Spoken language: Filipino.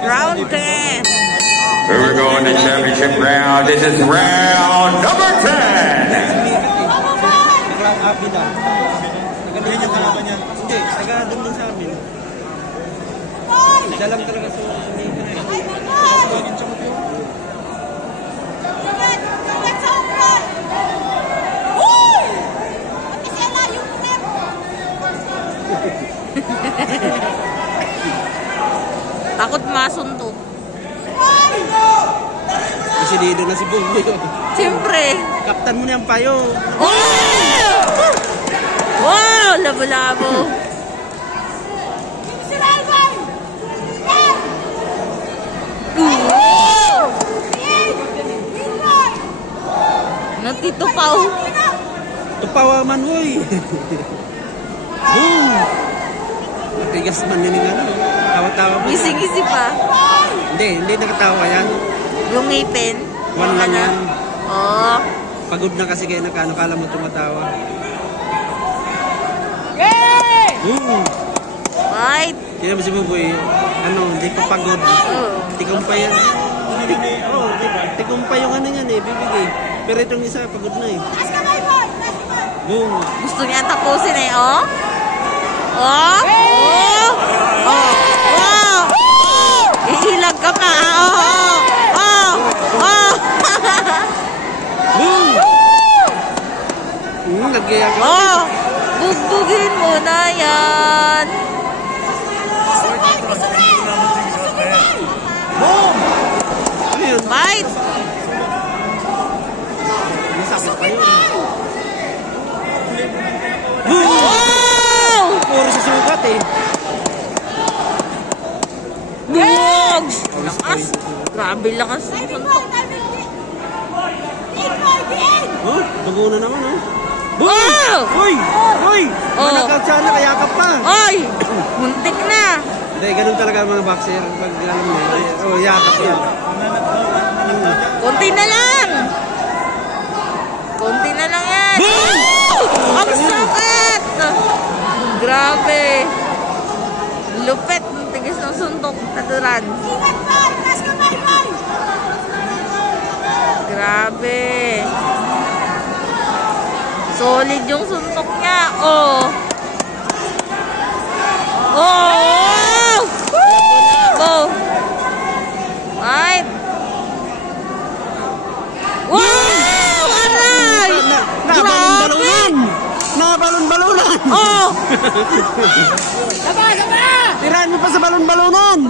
Round 10. Here we go in the championship round. This is round number 10. Nagalihan yung kalaban niya. Hindi, taga-doon lang sa amin. Dalang talaga sa umihin na eh. Takot masuntok. Kasi dito na si Bumboy. Siyempre. Kaptan mo na yung payo. Oh! Wow! Labo-labo. Natitupaw. Tupawa man, woy. Boom! Matigas man yun yung ano. Tawa-tawa mo. Gising-gising pa. Hindi nakatawa yan. Yung ngipin. One lang yan. Oo. Pagod na kasi kayo nakano, kala mo tumatawa. Boom! Right. Kaya mo si Buboy, ano, hindi pa pagod. Tikumpay yan. Tikumpay yung ano yan eh, bibigay. Pero itong isa, pagod na eh. Boom! Gusto niya tapusin eh, oh. Oh! Oh! Oh! Oh! Ihilag ka pa, oh! Oh! Oh! Boom! Nagkaya ka. Oh! Bugbugin mo na yan. Boom! Ano yun? Bite! Masakit pa yun. Boom! Wow! Puro sa sugat eh. Bugs! Lakas! Grabe lakas ng suntok. Oh, bago na naman oh. Wow! Uy! Uy! Oh. Manakaw sana, kaya ka pa. Oy! Muntik na! Hindi, ganun talaga mga boxer. Pag alam mo, oh, yakap yan. Konti na lang! Konti na lang yan! Boom! Ang sakit! Grabe! Lupet ng tigis ng suntok. Taturan. Grabe! Solid yung suntok niya. Oh! Oh! Oh! Ay! Wow! Aray! Nabalon-balonan! Nabalon-balonan! Oh! Tirahan mo pa sa balon-balonan!